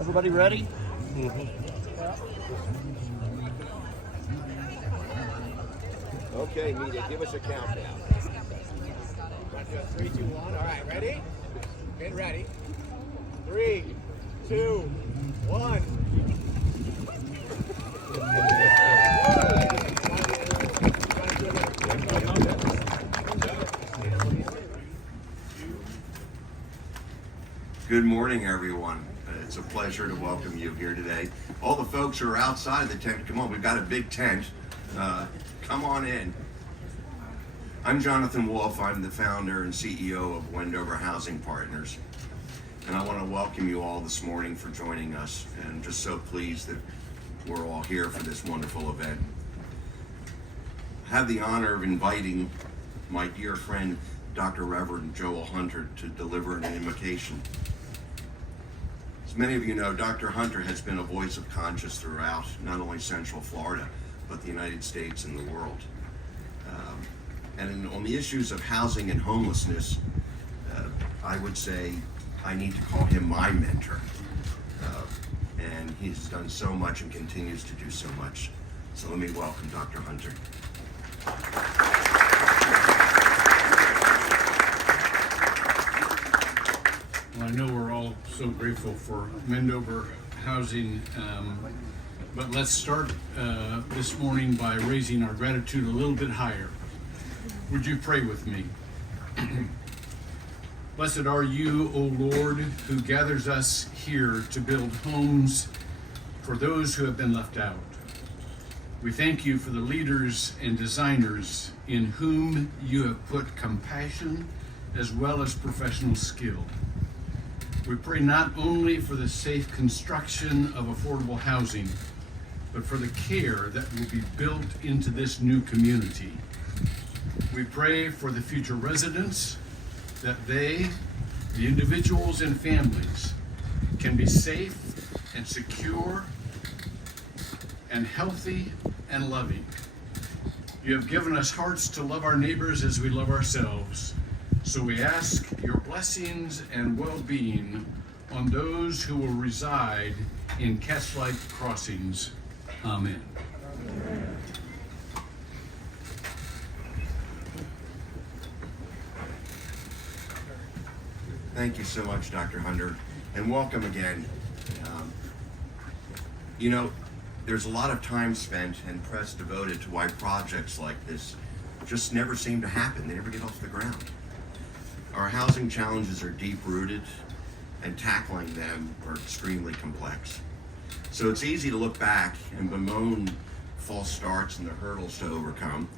Everybody ready? Okay, Media, give us a countdown. 3, 2, 1. All right, ready? Get ready. 3, 2, 1. Good morning, everyone. It's a pleasure to welcome you here today. All the folks who are outside of the tent, come on, we've got a big tent. Come on in. I'm Jonathan Wolf. I'm the founder and CEO of Wendover Housing Partners. And I want to welcome you all this morning for joining us. And I'm just so pleased that we're all here for this wonderful event. I have the honor of inviting my dear friend, Dr. Reverend Joel Hunter, to deliver an invocation. As many of you know, Dr. Hunter has been a voice of conscience throughout not only Central Florida, but the United States and the world. On the issues of housing and homelessness, I would say I need to call him my mentor. And he's done so much and continues to do so much. So let me welcome Dr. Hunter. Well, I know we're all so grateful for Wendover housing, but let's start this morning by raising our gratitude a little bit higher. Would you pray with me? Blessed are you, O Lord, who gathers us here to build homes for those who have been left out. We thank you for the leaders and designers in whom you have put compassion as well as professional skill. We pray not only for the safe construction of affordable housing, but for the care that will be built into this new community. We pray for the future residents, that they, the individuals and families, can be safe and secure and healthy and loving. You have given us hearts to love our neighbors as we love ourselves. So we ask your blessings and well-being on those who will reside in Catchlight Crossings. Amen. Thank you so much, Dr. Hunter, and welcome again. There's a lot of time spent and press devoted to why projects like this just never seem to happen. They never get off the ground. Our housing challenges are deep-rooted, and tackling them are extremely complex. So it's easy to look back and bemoan false starts and the hurdles to overcome.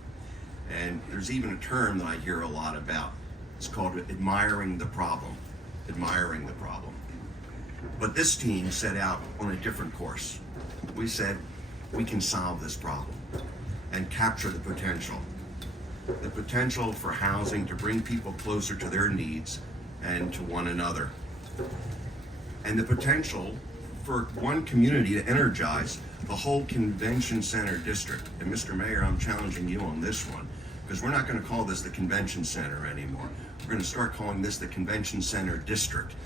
And there's even a term that I hear a lot about. It's called admiring the problem. Admiring the problem. But this team set out on a different course. We said, we can solve this problem and capture the potential. The potential for housing to bring people closer to their needs and to one another. And the potential for one community to energize the whole convention center district. And Mr. Mayor, I'm challenging you on this one, because we're not going to call this the convention center anymore. We're going to start calling this the convention center district,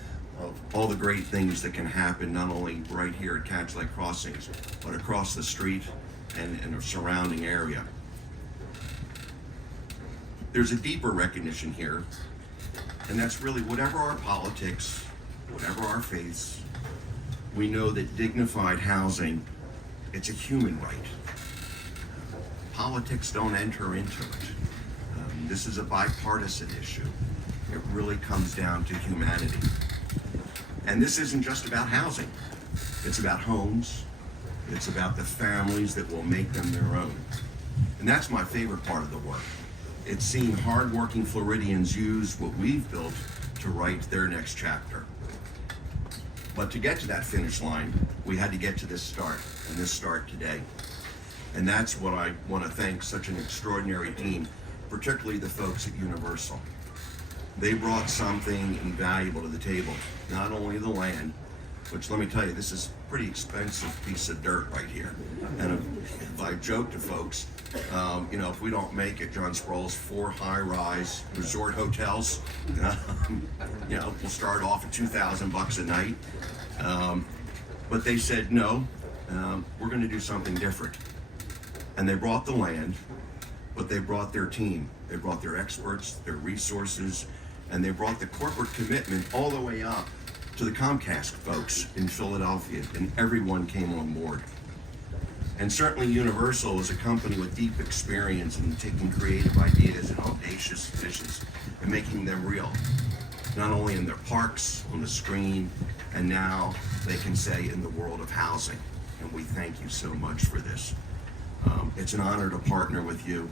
of all the great things that can happen, not only right here at Catchlight Crossings, but across the street and in the surrounding area. There's a deeper recognition here, and that's really whatever our politics, whatever our faiths, we know that dignified housing, it's a human right. Politics don't enter into it. This is a bipartisan issue. It really comes down to humanity. And this isn't just about housing. It's about homes. It's about the families that will make them their own. And that's my favorite part of the work. It's seeing hardworking Floridians use what we've built to write their next chapter. But to get to that finish line, we had to get to this start, and this start today. And that's what I want to thank such an extraordinary team, particularly the folks at Universal. They brought something invaluable to the table, not only the land, which let me tell you, this is a pretty expensive piece of dirt right here. And if I joke to folks, if we don't make it, John Sproul's 4 high-rise resort hotels, we'll start off at $2,000 a night. But they said, no, we're going to do something different. And they brought the land, but they brought their team. They brought their experts, their resources, and they brought the corporate commitment all the way up to the Comcast folks in Philadelphia, and everyone came on board. And certainly Universal is a company with deep experience in taking creative ideas and audacious visions and making them real. Not only in their parks, on the screen, and now they can say in the world of housing. And we thank you so much for this. It's an honor to partner with you.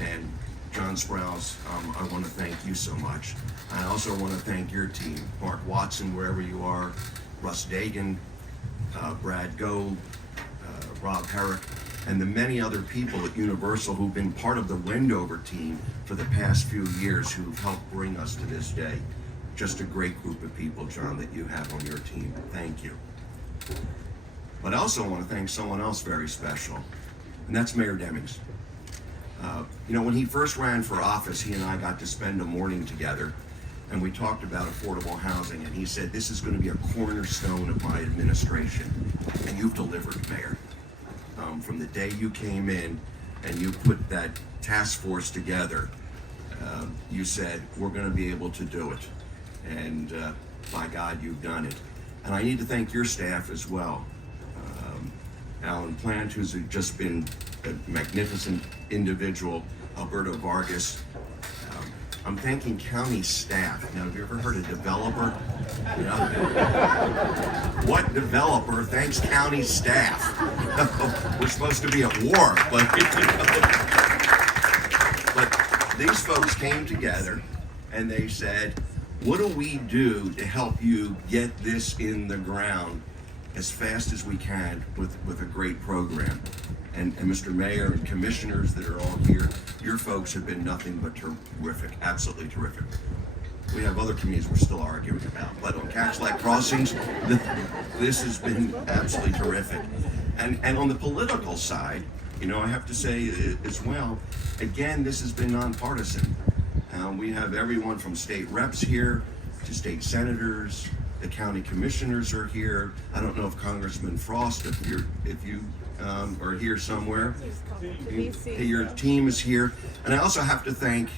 And John Sprouse, I want to thank you so much. I also want to thank your team, Mark Watson, wherever you are, Russ Dagan, Brad Gold, Rob Herrick, and the many other people at Universal who've been part of the Wendover team for the past few years who've helped bring us to this day. Just a great group of people, John, that you have on your team. Thank you. But I also want to thank someone else very special, and that's Mayor Demings. When he first ran for office, he and I got to spend a morning together, and we talked about affordable housing, and he said, this is going to be a cornerstone of my administration, and you've delivered, Mayor. From the day you came in and you put that task force together, you said, we're going to be able to do it. And by God, you've done it. And I need to thank your staff as well. Alan Plant, who's just been a magnificent individual, Alberto Vargas. I'm thanking county staff. Now, have you ever heard of developer? What developer thanks county staff? We're supposed to be at war, but these folks came together and they said, what do we do to help you get this in the ground as fast as we can with a great program? And Mr. Mayor and commissioners that are all here, your folks have been nothing but terrific, absolutely terrific. We have other communities we're still arguing about, but on Catchlight Crossings, this has been absolutely terrific. And on the political side, I have to say as well, again, this has been nonpartisan. We have everyone from state reps here to state senators. The county commissioners are here. I don't know if Congressman Frost, if you are here somewhere. Your team is here. And I also have to thank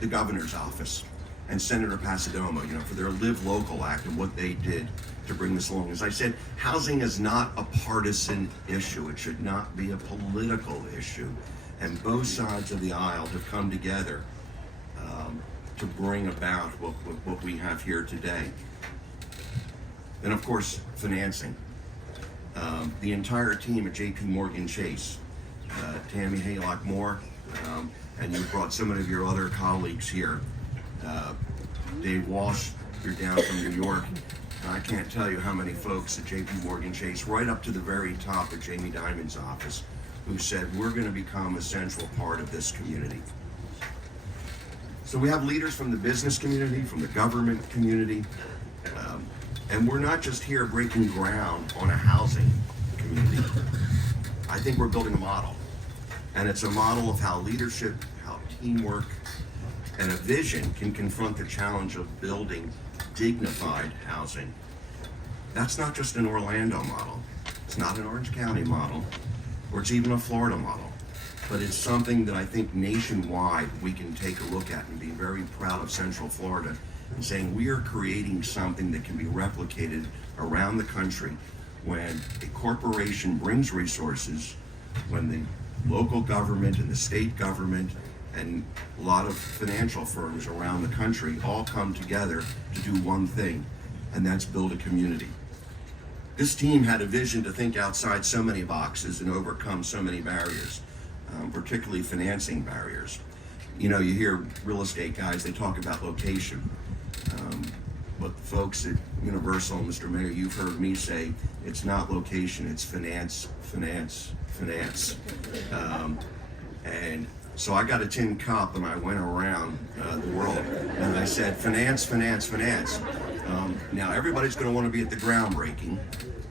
the governor's office and Senator Pasadomo, for their Live Local Act and what they did to bring this along. As I said, housing is not a partisan issue. It should not be a political issue. And both sides of the aisle have come together to bring about what we have here today. And of course, financing. The entire team at JP Chase, Tammy Haylock Moore, and you brought some of your other colleagues here. Dave Walsh, you're down from New York. And I can't tell you how many folks at JP Chase, right up to the very top of Jamie Dimon's office, who said, we're going to become a central part of this community. So we have leaders from the business community, from the government community, and we're not just here breaking ground on a housing community. I think we're building a model, and it's a model of how leadership, how teamwork, and a vision can confront the challenge of building dignified housing. That's not just an Orlando model. It's not an Orange County model, or it's even a Florida model. But it's something that I think nationwide we can take a look at and be very proud of Central Florida and saying we are creating something that can be replicated around the country when a corporation brings resources, when the local government and the state government and a lot of financial firms around the country all come together to do one thing, and that's build a community. This team had a vision to think outside so many boxes and overcome so many barriers, particularly financing barriers. You hear real estate guys, they talk about location. But the folks at Universal, Mr. Mayor, you've heard me say, it's not location, it's finance, finance, finance. And so I got a tin cup and I went around the world and I said, finance, finance, finance. Now everybody's going to want to be at the groundbreaking.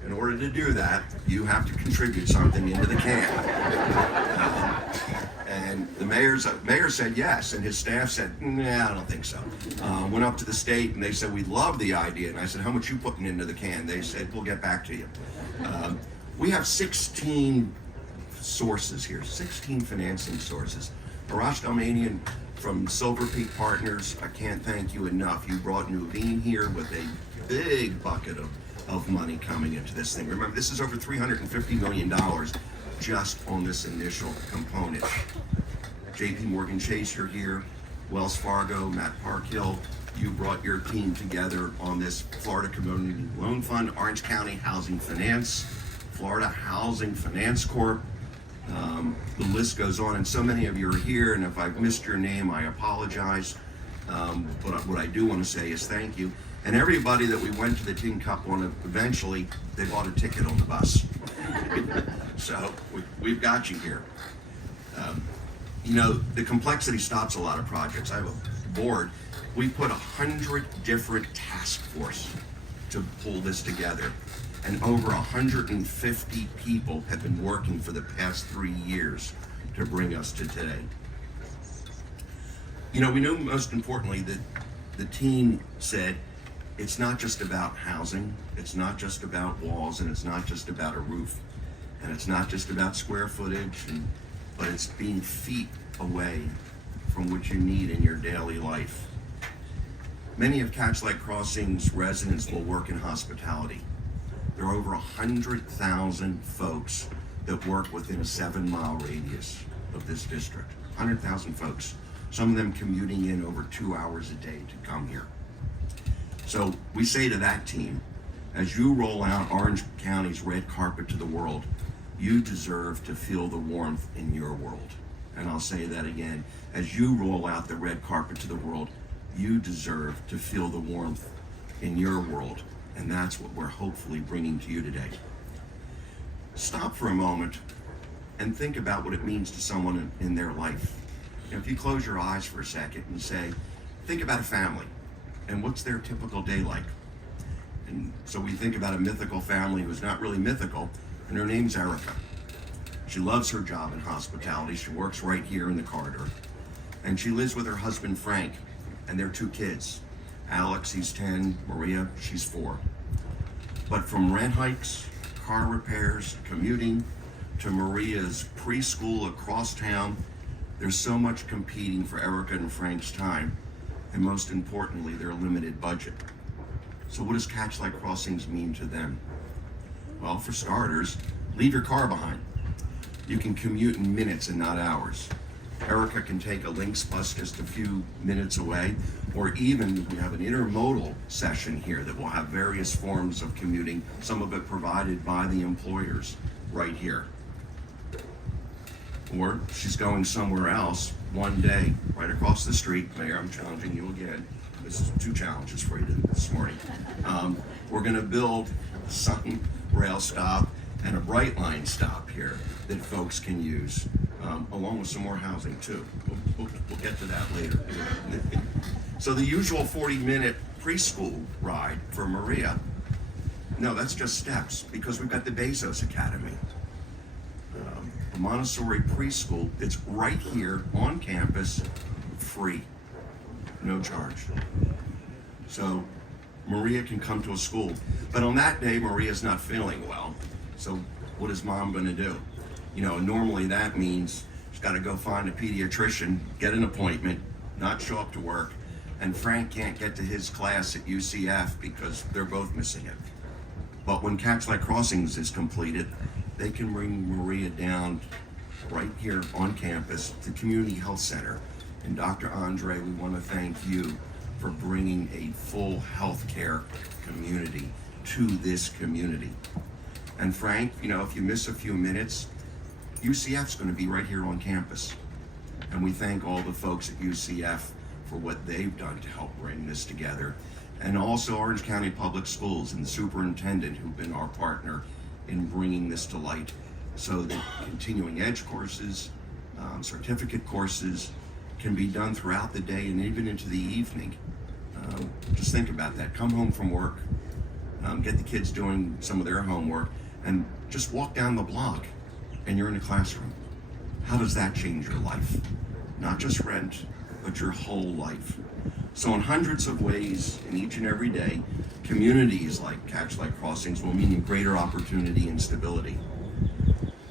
In order to do that, you have to contribute something into the can. And the mayor said yes, and his staff said, nah, I don't think so. Went up to the state, and they said, we love the idea. And I said, how much you putting into the can? They said, we'll get back to you. We have 16 sources here, 16 financing sources. Arash Dalmanian from Silver Peak Partners, I can't thank you enough. You brought Nuveen here with a big bucket of money coming into this thing. Remember, this is over $350 million just on this initial component. JP Morgan Chase, you're here. Wells Fargo, Matt Parkhill, you brought your team together on this Florida Community Loan Fund, Orange County Housing Finance, Florida Housing Finance Corp. The list goes on, and so many of you are here, and if I've missed your name, I apologize. But what I do want to say is thank you. And everybody that we went to the Tin Cup on, eventually, they bought a ticket on the bus. So we've got you here. You know, the complexity stops a lot of projects. I have a board. We put 100 different task force to pull this together. And over 150 people have been working for the past 3 years to bring us to today. You know, we know most importantly that the team said it's not just about housing, it's not just about walls, and it's not just about a roof, and it's not just about square footage, but it's being feet away from what you need in your daily life. Many of Catchlight Crossings residents will work in hospitality. There are over 100,000 folks that work within a 7-mile radius of this district. 100,000 folks, some of them commuting in over 2 hours a day to come here. So we say to that team, as you roll out Orange County's red carpet to the world, you deserve to feel the warmth in your world. And I'll say that again, as you roll out the red carpet to the world, you deserve to feel the warmth in your world. And that's what we're hopefully bringing to you today. Stop for a moment and think about what it means to someone in their life. You know, if you close your eyes for a second and say, think about a family and what's their typical day like. And so we think about a mythical family who's not really mythical, and her name's Erica. She loves her job in hospitality. She works right here in the corridor. And she lives with her husband, Frank, and their 2 kids. Alex, he's 10, Maria, she's 4. But from rent hikes, car repairs, commuting, to Maria's preschool across town, there's so much competing for Erica and Frank's time, and most importantly, their limited budget. So what does Catchlight Crossings mean to them? Well, for starters, leave your car behind. You can commute in minutes and not hours. Erica can take a Lynx bus just a few minutes away, or even we have an intermodal session here that will have various forms of commuting, some of it provided by the employers right here. Or she's going somewhere else one day, right across the street. Mayor, I'm challenging you again. This is 2 challenges for you this morning. We're gonna build a Sun Rail stop and a Bright Line stop here that folks can use, along with some more housing too. We'll get to that later. So the usual 40-minute preschool ride for Maria, no, that's just steps, because we've got the Bezos Academy. A Montessori preschool that's right here on campus, free, no charge. So Maria can come to a school. But on that day, Maria's not feeling well. So what is mom gonna do? You know, normally that means she's gotta go find a pediatrician, get an appointment, not show up to work, and Frank can't get to his class at UCF because they're both missing it. But when Catchlight Crossings is completed, they can bring Maria down right here on campus to Community Health Center. And Dr. Andre, we want to thank you for bringing a full healthcare community to this community. And Frank, you know, if you miss a few minutes, UCF's going to be right here on campus. And we thank all the folks at UCF for what they've done to help bring this together. And also Orange County Public Schools and the superintendent who've been our partner in bringing this to light, so that continuing edge courses, certificate courses can be done throughout the day and even into the evening Just think about that. Come home from work, get the kids doing some of their homework, and just walk down the block and you're in a classroom. How does that change your life? Not just rent, but your whole life. So in hundreds of ways, in each and every day, communities like Catchlight Crossings will mean greater opportunity and stability.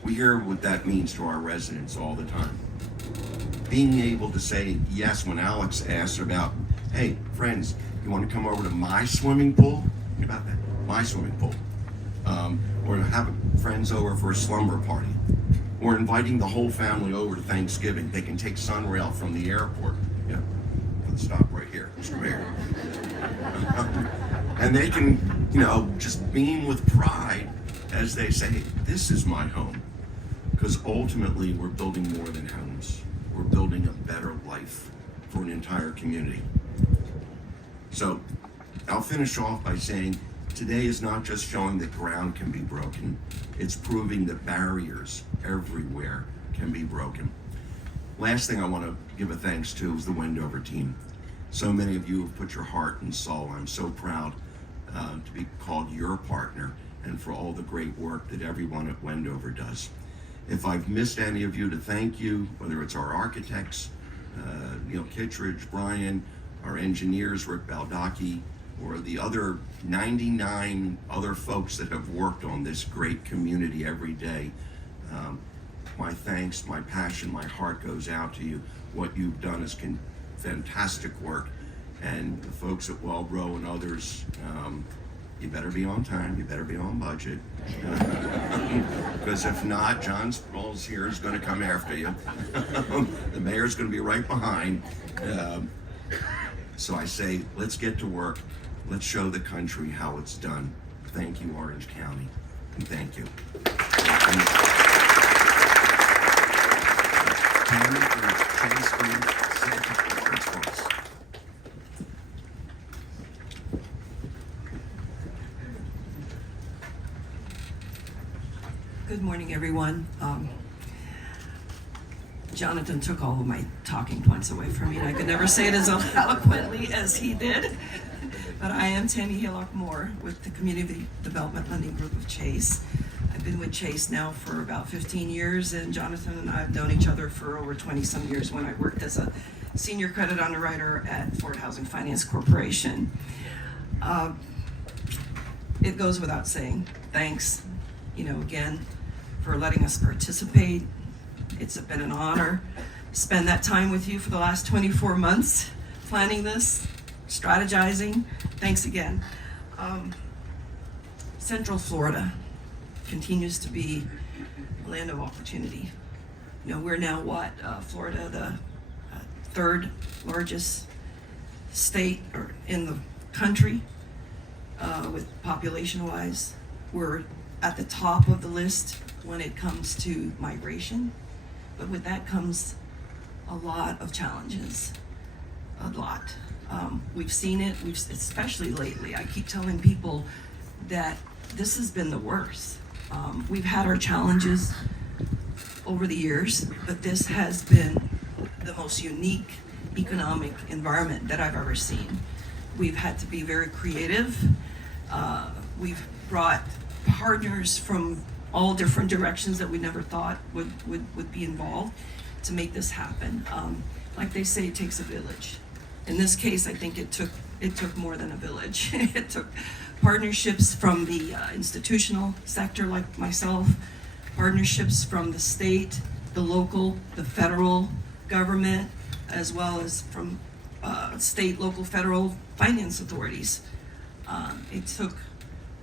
We hear what that means to our residents all the time. Being able to say yes when Alex asks about, hey, friends, you want to come over to my swimming pool? Think about that, my swimming pool. Or have friends over for a slumber party. Or inviting the whole family over to Thanksgiving. They can take Sunrail from the airport. Yeah, stop right here, Mr. Mayor. And they can, just beam with pride as they say, hey, this is my home. Because ultimately, we're building more than homes. We're building a better life for an entire community. So, I'll finish off by saying, today is not just showing that ground can be broken, it's proving that barriers everywhere can be broken. Last thing I want to give a thanks to is the Wendover team. So many of you have put your heart and soul. I'm so proud to be called your partner and for all the great work that everyone at Wendover does. If I've missed any of you, to thank you, whether it's our architects, Neil Kittredge, Brian, our engineers, Rick Baldacchi, or the other 99 other folks that have worked on this great community every day. My thanks, my passion, my heart goes out to you. What you've done is fantastic work. And the folks at Wellbro and others, you better be on time, you better be on budget. Because if not, John Sproul's here is going to come after you. The mayor's going to be right behind. So I say, let's get to work. Let's show the country how it's done. Thank you, Orange County, and thank you. Tammy or Chase, will you say a couple words for us? Good morning, everyone. Jonathan took all of my talking points away from me, and I could never say it as eloquently as he did. But I am Tammy Hillock Moore with the Community Development Lending Group of Chase. I've been with Chase now for about 15 years, and Jonathan and I have known each other for over 20-some years when I worked as a senior credit underwriter at Ford Housing Finance Corporation. It goes without saying, thanks, again, for letting us participate. It's been an honor to spend that time with you for the last 24 months, planning this, strategizing. Thanks again. Central Florida continues to be a land of opportunity. We're now Florida, the third largest state in the country with population-wise. We're at the top of the list when it comes to migration, but with that comes a lot of challenges, a lot. We've seen it, especially lately. I keep telling people that this has been the worst. We've had our challenges over the years, but this has been the most unique economic environment that I've ever seen. We've had to be very creative. We've brought partners from all different directions that we never thought would be involved to make this happen. Like they say, it takes a village. In this case, I think it took more than a village. It took partnerships from the institutional sector like myself, partnerships from the state, the local, the federal government, as well as from state, local, federal finance authorities. It took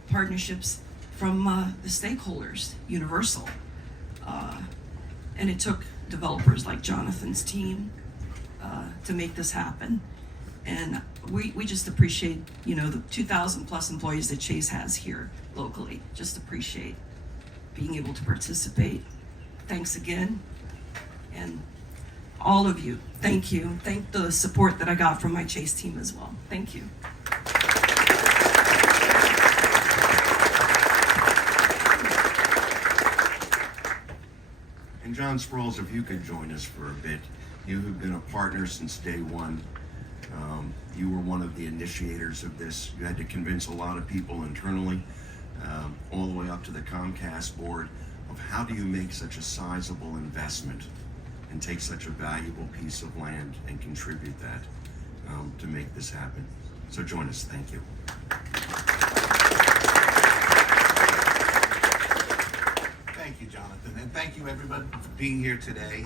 partnerships from the stakeholders, Universal. And it took developers like Jonathan's team to make this happen. And we just appreciate, the 2,000 plus employees that Chase has here locally. Just appreciate being able to participate. Thanks again. And all of you, thank you. Thank the support that I got from my Chase team as well. Thank you. And John Sprouls, if you could join us for a bit. You have been a partner since day one. You were one of the initiators of this. You had to convince a lot of people internally, all the way up to the Comcast board, of how do you make such a sizable investment and take such a valuable piece of land and contribute that to make this happen. So join us. Thank you. Thank you, Jonathan, and thank you everybody for being here today.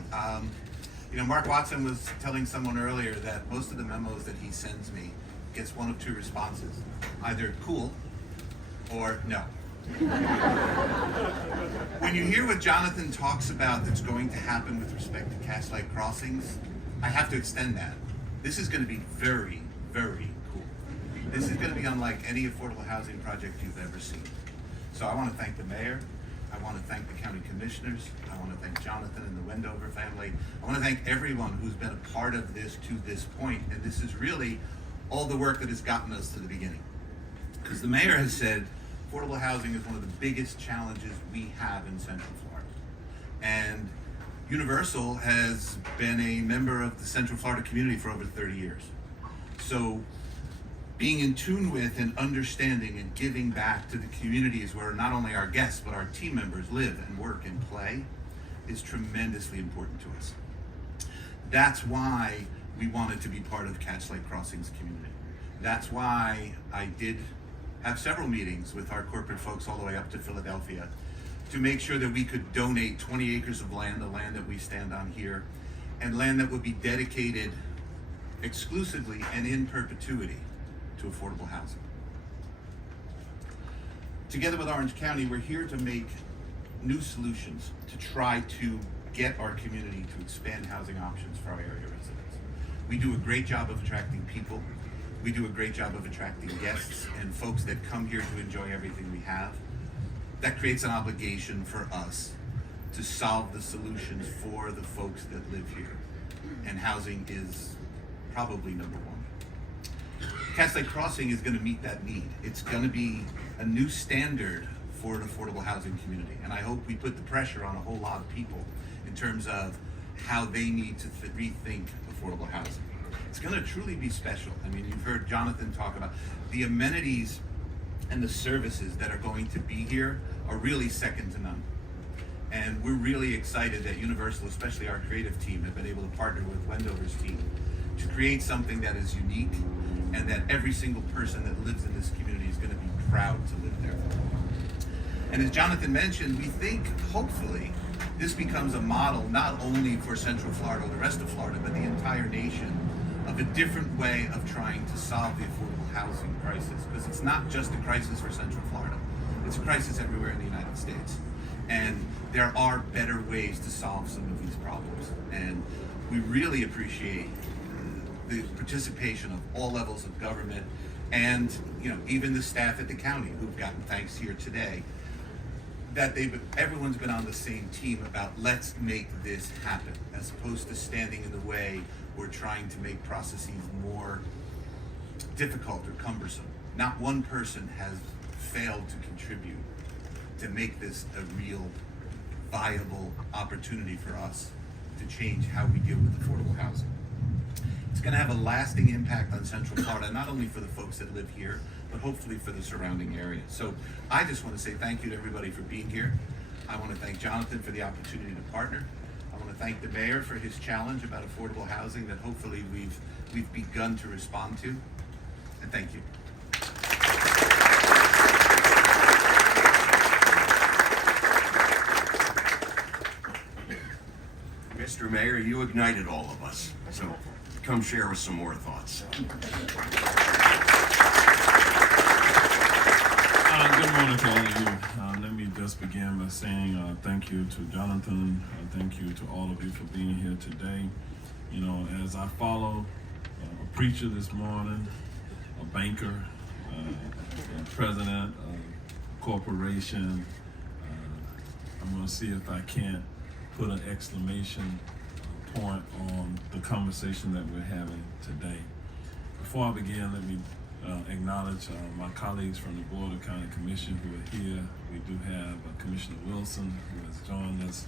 Mark Watson was telling someone earlier that most of the memos that he sends me gets one of two responses, either cool or no. When you hear what Jonathan talks about that's going to happen with respect to Catchlight Crossings, I have to extend that. This is going to be very, very cool. This is going to be unlike any affordable housing project you've ever seen. So I want to thank the mayor. I want to thank the county commissioners. I want to thank Jonathan and the Wendover family. I want to thank everyone who's been a part of this to this point. And this is really all the work that has gotten us to the beginning. Because the mayor has said affordable housing is one of the biggest challenges we have in Central Florida. And Universal has been a member of the Central Florida community for over 30 years. So being in tune with and understanding and giving back to the communities where not only our guests but our team members live and work and play is tremendously important to us. That's why we wanted to be part of the Catchlight Crossings community. That's why I did have several meetings with our corporate folks all the way up to Philadelphia to make sure that we could donate 20 acres of land, the land that we stand on here, and land that would be dedicated exclusively and in perpetuity to affordable housing. Together with Orange County, we're here to make new solutions to try to get our community to expand housing options for our area residents. We do a great job of attracting people. We do a great job of attracting guests and folks that come here to enjoy everything we have. That creates an obligation for us to solve the solutions for the folks that live here. And housing is probably number one. Catchlight Crossing is going to meet that need. It's going to be a new standard for an affordable housing community. And I hope we put the pressure on a whole lot of people in terms of how they need to rethink affordable housing. It's going to truly be special. I mean, you've heard Jonathan talk about the amenities and the services that are going to be here are really second to none. And we're really excited that Universal, especially our creative team, have been able to partner with Wendover's team to create something that is unique and that every single person that lives in this community is going to be proud to live there. And as Jonathan mentioned, we think, hopefully, this becomes a model not only for Central Florida or the rest of Florida, but the entire nation, of a different way of trying to solve the affordable housing crisis. Because it's not just a crisis for Central Florida. It's a crisis everywhere in the United States. And there are better ways to solve some of these problems. And we really appreciate the participation of all levels of government and even the staff at the county who've gotten thanks here today, that everyone's been on the same team about let's make this happen, as opposed to standing in the way or trying to make processes more difficult or cumbersome. Not one person has failed to contribute to make this a real viable opportunity for us to change how we deal with affordable housing. It's going to have a lasting impact on Central Florida, not only for the folks that live here, but hopefully for the surrounding area. So I just want to say thank you to everybody for being here. I want to thank Jonathan for the opportunity to partner. I want to thank the mayor for his challenge about affordable housing that hopefully we've begun to respond to. And thank you. Mr. Mayor, you ignited all of us. So come share with some more thoughts. Good morning to all of you. Let me just begin by saying thank you to Jonathan. Thank you to all of you for being here today. As I follow a preacher this morning, a banker, a president of a corporation, I'm going to see if I can't put an exclamation point on the conversation that we're having today. Before I begin, let me acknowledge my colleagues from the Board of County Commission who are here. We do have Commissioner Wilson who has joined us,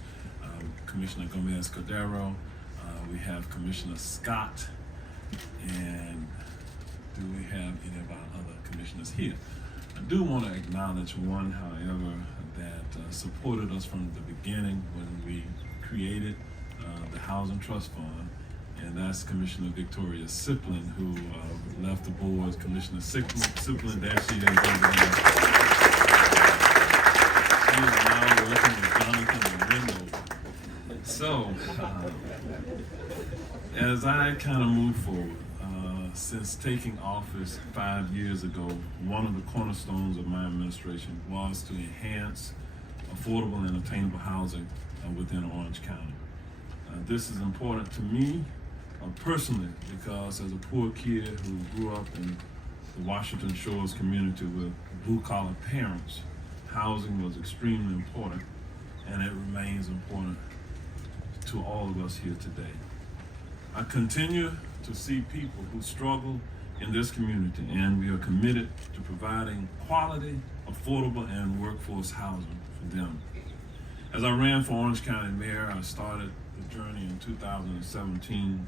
Commissioner Gomez Cordero, we have Commissioner Scott, and do we have any of our other commissioners here. I do want to acknowledge one, however, that supported us from the beginning when we created the Housing Trust Fund, and that's Commissioner Victoria Siplin, who left the board. Commissioner Siplin, there she is over here. She is now working with Jonathan and Wendover. So, as I kind of move forward, since taking office 5 years ago, one of the cornerstones of my administration was to enhance affordable and attainable housing within Orange County. This is important to me personally because as a poor kid who grew up in the Washington Shores community with blue-collar parents, housing was extremely important, and it remains important to all of us here today. I continue to see people who struggle in this community, and we are committed to providing quality, affordable, and workforce housing for them. As I ran for Orange County Mayor, I started the journey in 2017,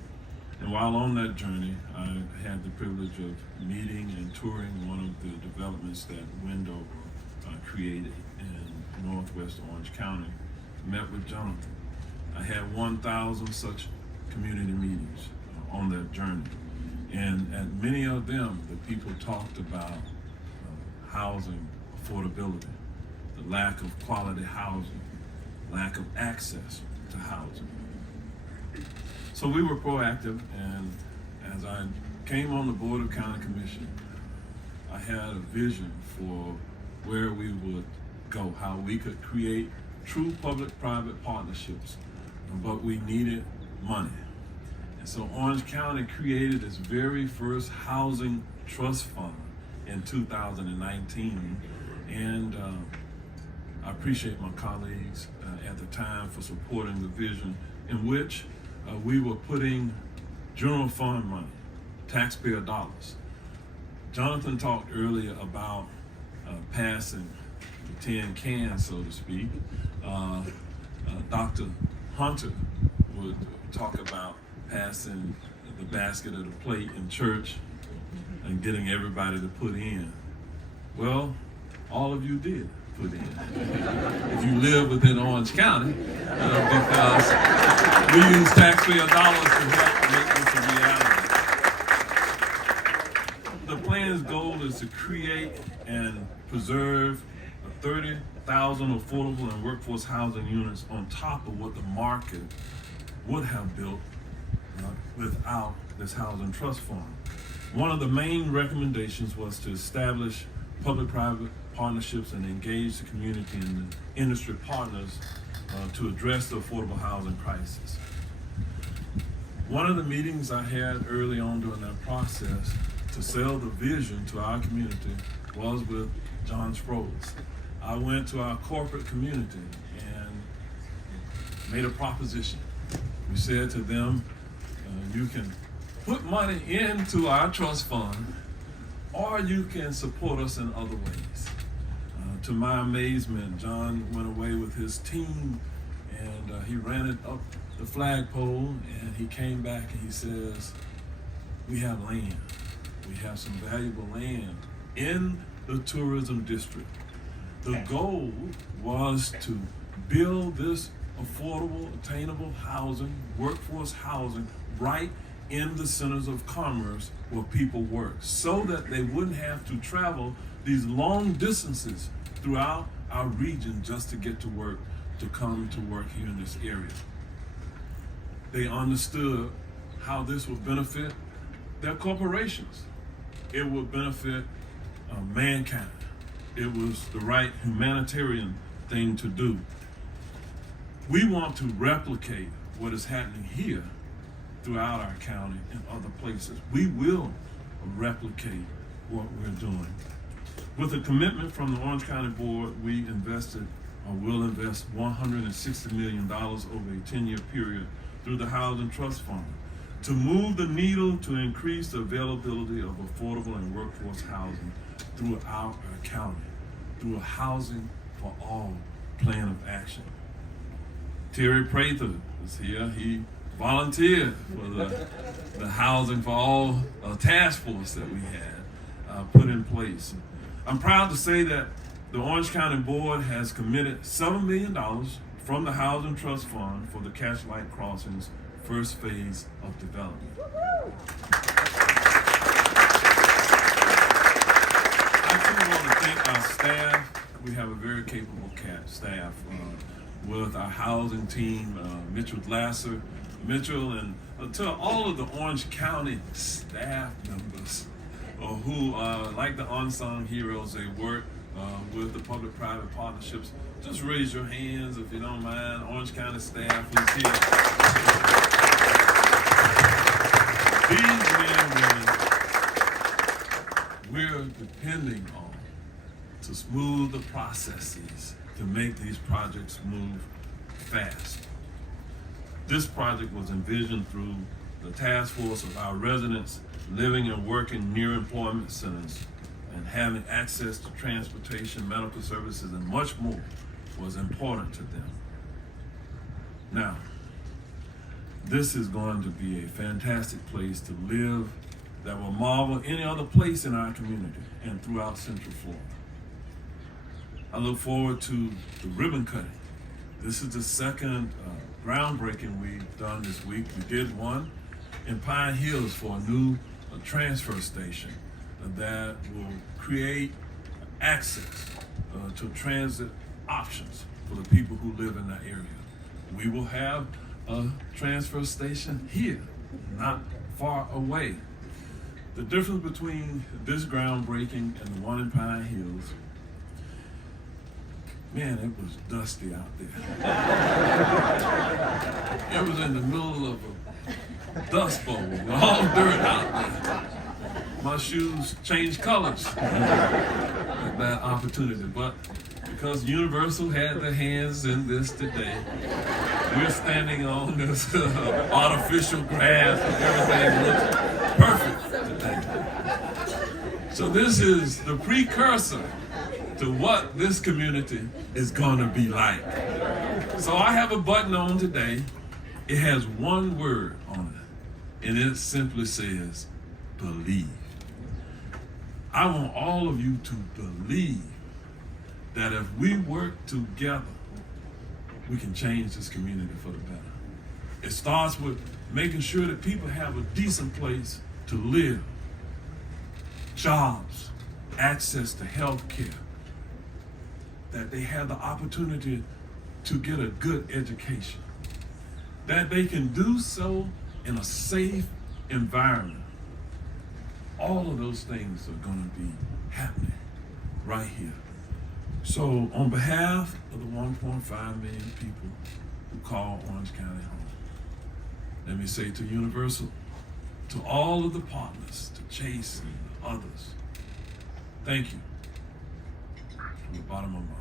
and while on that journey, I had the privilege of meeting and touring one of the developments that Wendover created in northwest Orange County. Met with Jonathan. I had 1,000 such community meetings on that journey. And at many of them, the people talked about housing affordability, the lack of quality housing, lack of access to housing. So we were proactive, and as I came on the Board of County Commission, I had a vision for where we would go, how we could create true public-private partnerships, but we needed money. And so Orange County created its very first housing trust fund in 2019. And I appreciate my colleagues at the time for supporting the vision in which we were putting general fund money, taxpayer dollars. Jonathan talked earlier about passing the tin can, so to speak. Dr. Hunter would talk about passing the basket of the plate in church and getting everybody to put in. Well, all of you did put in. If you live within Orange County, because we use taxpayer dollars to help make this a reality. The plan's goal is to create and preserve 30,000 affordable and workforce housing units on top of what the market would have built without this housing trust fund. One of the main recommendations was to establish public-private partnerships and engage the community and the industry partners to address the affordable housing crisis. One of the meetings I had early on during that process to sell the vision to our community was with John Sproles. I went to our corporate community and made a proposition. We said to them, you can put money into our trust fund, or you can support us in other ways. To my amazement, John went away with his team, and he ran it up the flagpole, and he came back and he says, we have land. We have some valuable land in the tourism district. The goal was to build this affordable, attainable housing, workforce housing, right in the centers of commerce where people work, so that they wouldn't have to travel these long distances throughout our region just to get to work, to come to work here in this area. They understood how this would benefit their corporations. It would benefit mankind. It was the right humanitarian thing to do. We want to replicate what is happening here throughout our county and other places. We will replicate what we're doing. With a commitment from the Orange County Board, we invested or will invest $160 million over a 10-year period through the Housing Trust Fund to move the needle to increase the availability of affordable and workforce housing throughout our county, through a Housing for All plan of action. Terry Prather is here. He volunteered for the Housing for All task force that we had put in place. I'm proud to say that the Orange County Board has committed $7 million from the Housing Trust Fund for the Catchlight Crossings first phase of development. I too want to thank our staff. We have a very capable staff with our housing team, Mitchell Glasser, Mitchell, and to all of the Orange County staff members who, like the unsung heroes, they work with the public-private partnerships. Just raise your hands if you don't mind. Orange County staff who's here. These men and women we're depending on to smooth the processes to make these projects move fast. This project was envisioned through the task force of our residents living and working near employment centers and having access to transportation, medical services, and much more was important to them. Now, this is going to be a fantastic place to live that will marvel any other place in our community and throughout Central Florida. I look forward to the ribbon cutting. This is the second groundbreaking we've done this week. We did one in Pine Hills for a new transfer station that will create access to transit options for the people who live in that area. We will have a transfer station here, not far away. The difference between this groundbreaking and the one in Pine Hills, man, it was dusty out there. It was in the middle of a dust bowl, all dirt out there. My shoes changed colors at that opportunity, but because Universal had their hands in this today, we're standing on this artificial grass and everything looks perfect today. So this is the precursor to what this community is gonna be like. So I have a button on today. It has one word on it, and it simply says, believe. I want all of you to believe that if we work together, we can change this community for the better. It starts with making sure that people have a decent place to live, jobs, access to health care, that they have the opportunity to get a good education, that they can do so in a safe environment. All of those things are going to be happening right here. So on behalf of the 1.5 million people who call Orange County home, let me say to Universal, to all of the partners, to Chase and others, thank you from the bottom of my heart.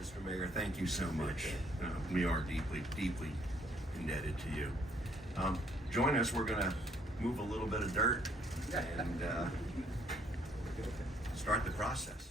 Mr. Mayor, thank you so much. We are deeply, deeply indebted to you. Join us. We're going to move a little bit of dirt and start the process.